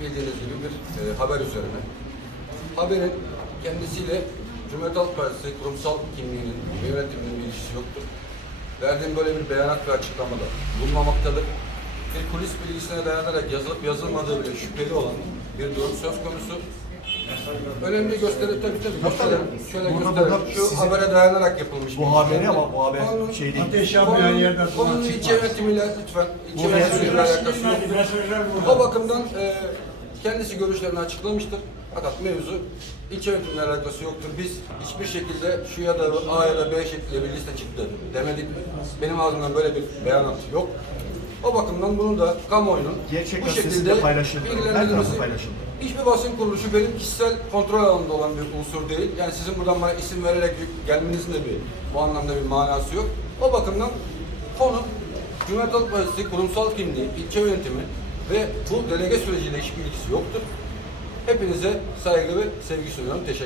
bildiğiniz gibi bir e, haber üzerine. Haberin kendisiyle Cumhuriyet Halk Partisi kurumsal kimliğinin yönetiminin bir ilgisi yoktur. Verdiğim böyle bir beyanat ve açıklamada bulunmamaktadır. Bir kulis bilgisine dayanarak yazılıp yazılmadığı bile şüpheli olan bir durum söz konusu. Önemli gösteri tabii tabii gösterelim. Şöyle Burada- gösterelim. Şu sizin- habere dayanarak yapılmış. Bu bir haberi ama bu haber Konunun- şey değil. Ateş yanmayan yerden Konunun, duman çıkmaz. yönetimiyle lütfen ilçe Bu yönetimiyle mesajlar alakası yok. Mesajlar O bakımdan e, kendisi görüşlerini açıklamıştır. Fakat mevzu ilçe yönetimle alakası yoktur. Biz hiçbir şekilde şu ya da A ya da B şekilde bir liste çıktı demedik. Benim ağzımdan böyle bir beyanat yok. O bakımdan bunu da kamuoyunun Gerçek bu şekilde paylaşıldı. Bilgilendirilmesi paylaşıldı. hiçbir basın kuruluşu benim kişisel kontrol alanında olan bir unsur değil. Yani sizin buradan bana isim vererek gelmenizin de bir bu anlamda bir manası yok. O bakımdan konu Cumhuriyet Halk Partisi kurumsal kimliği, ilçe yönetimi ve bu delege süreciyle hiçbir ilgisi yoktur. Hepinize saygı ve sevgi sunuyorum. Teşekkür